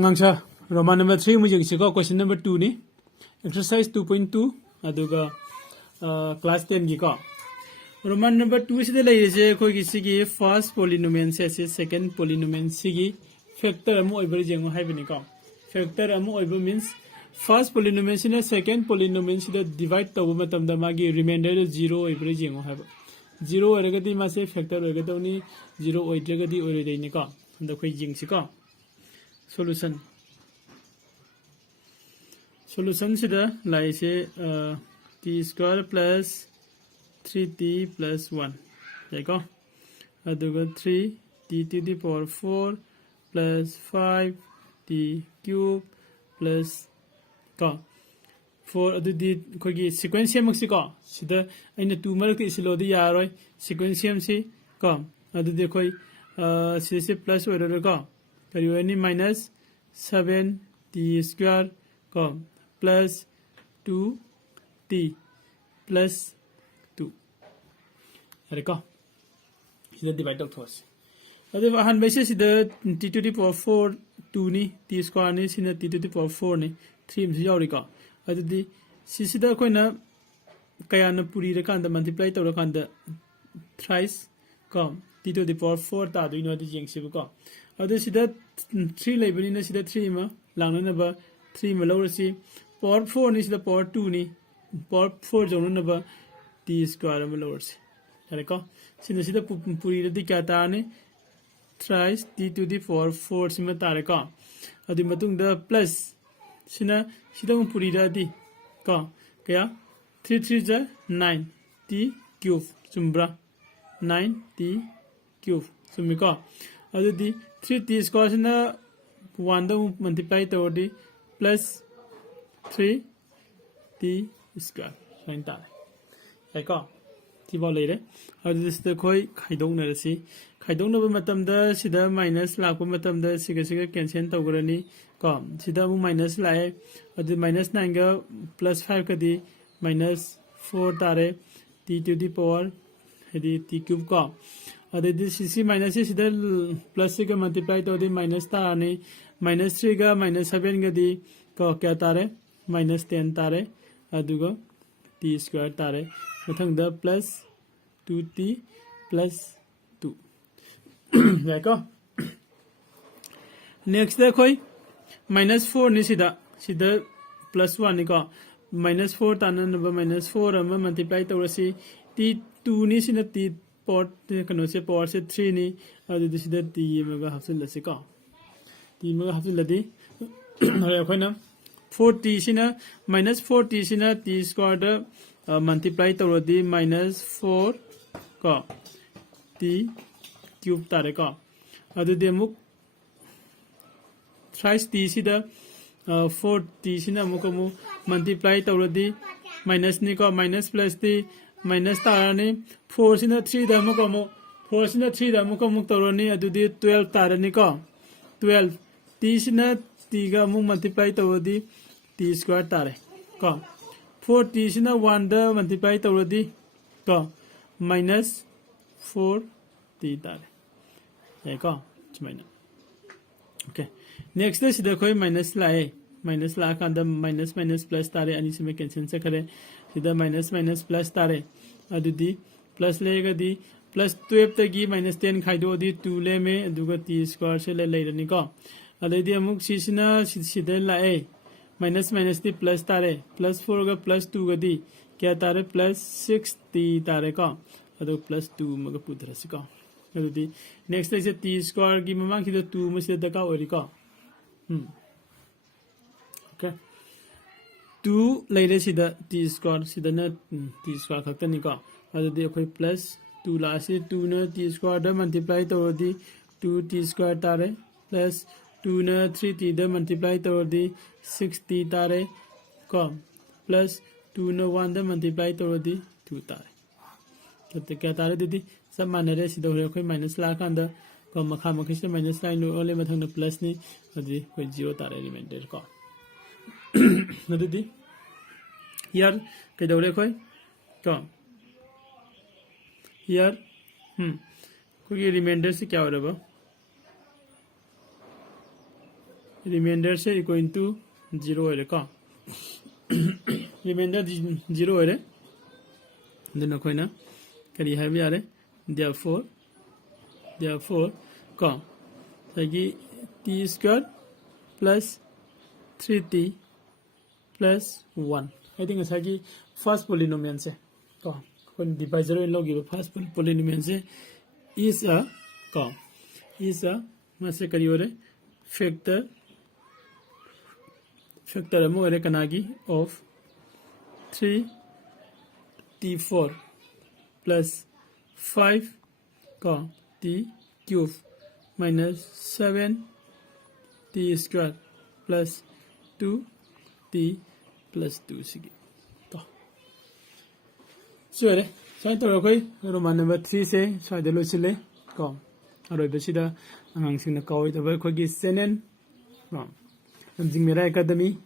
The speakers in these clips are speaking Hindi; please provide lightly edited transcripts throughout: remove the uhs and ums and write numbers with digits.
ngang Roman number 3 mujung si ko question number 2 ni exercise 2.2 aduga class 10 gi ko Roman number 2 si de lai je ko gi si gi first polynomial se second polynomial si gi factor amu oiber jengo haibani ko factor amu oiber means first polynomial si na second polynomial si da divide tabu matam da magi remainder 0 oiber jengo haiba 0 oiragadi ma se factor oigadoni 0 oidragadi oirodai ni ko da khoi jing si ko solution sida lai se t square plus 3t plus 1 देखो अदुगा 3t to the power 4 plus 5t cube plus का 4 अदुदी कोई sequential मक्सी का सिदा इन्हें 2 मरक इसी लोधी यार है sequential से का अदुदी कोई सिदे से plus ओर का करियो यानी minus 7t square का plus 2t plus 2 अरे का इधर डिवाइड आउट होस अदे वहां बेसिस इधर t to the power 4 2 knee t square knee Cina t to the power 4 नी 3 में जाओ रिका अदे दी सिसिदा कोई ना कया ना पूरी रकान दा मल्टीप्लाई तो रकान दा thrice का t to the power 4 ता दो इनो दी जेंगसिब का अदे सिदा 3 लेबनी ना सिदा 3 में लांगना ना बा 3 में लौरसी power 4 नी सिदा power 2 नी power 4 जोनो ना बा t square में लौरसी अरे का सिदा सिदा पूरी रदी क्या ताने thrice t to the power 4 सिमा तारे का अदि मतुंग दा प्लस सिना सिदा मु पूरी रदी का क्या 3 3 जा 9 t cube सुम्ब्रा 9 t cube Sumi का अदि दी 3 t square सिना 1 दा मल्टीप्लाई तो दी प्लस 3 t square साइन तारे है का तीबाव लेरे अदि सिदा कोई खाइदोंनरसी खाइदोंनबा मतमदा सिदा माइनस लाखो मतमदा सिगा सिगा कैंसिल तौगरनी को सिदा मु माइनस लाए अदि माइनस 9 गा प्लस 5 का दी माइनस 4 तारे t to the power हेदी t cube को अदि दी सीसी माइनस सिदा प्लस सिगा मल्टीप्लाई तो दी माइनस ताने माइनस 3 गा माइनस 7 गा दी को क्या तारे माइनस 10 तारे अदुगा t square तारे मथंग दा प्लस 2t प्लस 2 देखो नेक्स्ट देखो माइनस 4 नि सिदा सिदा प्लस 1 नि को माइनस 4 ताना नबा माइनस 4 अमा मल्टीप्लाई तौरसी t 2 नि सिना t पावर कनो से पावर से 3 नि अदि सिदा t मगा हाफसिल लसे को t मगा हाफसिल लदि अरे खोना 4t सिना माइनस 4t सिना t स्क्वायर द मल्टीप्लाई तौरदी माइनस 4 को t क्यूब तारे का अदुदि अमुक थ्राइस t सिदा 4t सिना अमुक अमु मल्टीप्लाई तौरदी माइनस नि को माइनस प्लस t माइनस तारानी 4 सिना 3 दा अमुक अमु 4 सिना 3 दा अमुक अमुक तौरनी अदुदि 12 तारानी को 12 t सिना t गा अमुक मल्टीप्लाई तौरदी t स्क्वायर तारे को 4t सिना 1 दा मल्टीप्लाई तौरदी को माइनस 4t तारे है का माइनस ओके नेक्स्ट है सीधा कोई माइनस लाए माइनस ला का अंदर माइनस माइनस प्लस तारे अनि से में कैंसिल से करे सीधा माइनस माइनस प्लस तारे अदुदी प्लस लेगा दी प्लस 12 तगी माइनस 10 खाइदो दी 2 ले में अदुगा t स्क्वायर से ले रनी को अदुदी अमुक सीसिना सीधा लाए माइनस माइनस दी प्लस तारे प्लस 4 का प्लस 2 का दी क्या तारे प्लस 6t तारे का अदु प्लस 2 मगा पुदरस का अदुदी नेक्स्ट है t स्क्वायर की ममा की 2 में से दका ओरिका ओके 2 लेरे सिदा t स्क्वायर सिदा न t स्क्वायर खक्तनी का अदुदी अखोई प्लस 2 लासे 2 न t स्क्वायर द मल्टीप्लाई तोरदी 2t स्क्वायर तारे प्लस 2 न 3t द मल्टीप्लाई तोरदी 6t तारे का प्लस 2 न 1 द मल्टीप्लाई तोरदी 2 तारे तो क्या तारे दीदी सब माने रे सिदा होरे कोई माइनस ला कांदा को मखा मखि से माइनस लाइन ओले मथंग प्लस नि अदि कोई 0 तारे रिमाइंडर को दीदी यार के दौरे कोई तो यार कोई रिमाइंडर से क्या हो रहा है remainder से equal to 0 है का remainder 0 है दोनों कोई ना करी है भी आ रहे therefore का ताकि t square plus 3t plus 1 I think ऐसा कि first polynomial से का कोई divisor इन लोग ये first polynomial से is a का is a मसे करी हो रहे factor अमो है कनागी of 3t4 plus 5 का t cube minus 7t square plus 2t plus 2 सिगी तो सुरे साइन तो रखोई रोमान नंबर 3 से शायद लो चिले को और बेसिदा अंगसिंग न काउ इधर कोई सेनेन जिंग मेरा academy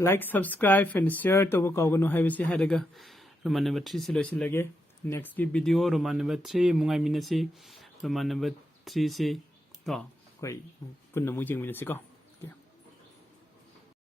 like subscribe and share तो वो काउगनो है वैसे है लगा रोमान नंबर 3 से लो चिलेगे नेक्स्ट की वीडियो रोमान नंबर 3 मुंगाई मिनसी रोमान नंबर 3 से तो कोई पुन्ना मुझे मिनसी का